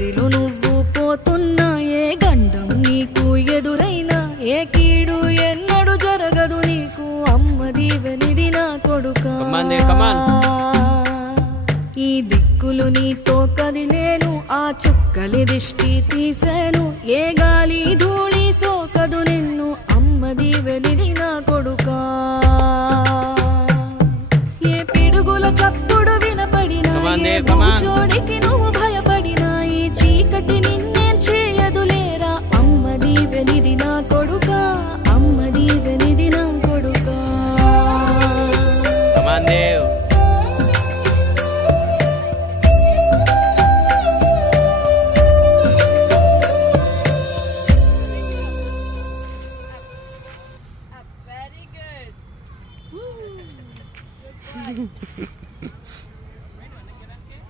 దారిలో నువ్వు పోతున్నా ఏ గండం నీకు ఎదురైనా ఏ కీడు ఎన్నడు జరగదు నీకు అమ్మ దీవెనిది నా కొడుకా ఈ దిక్కులు నీతో కదిలేను ఆ చుక్కలి దిష్టి తీసేను ఏ గాలి ధూళి సోకదు నిన్ను అమ్మ దీవెనిది నా కొడుకా ఏ పిడుగుల చప్పుడు వినపడినా చోడికి నువ్వు భయపడినా ఈ చీకటి నిన్నేం చేయదులే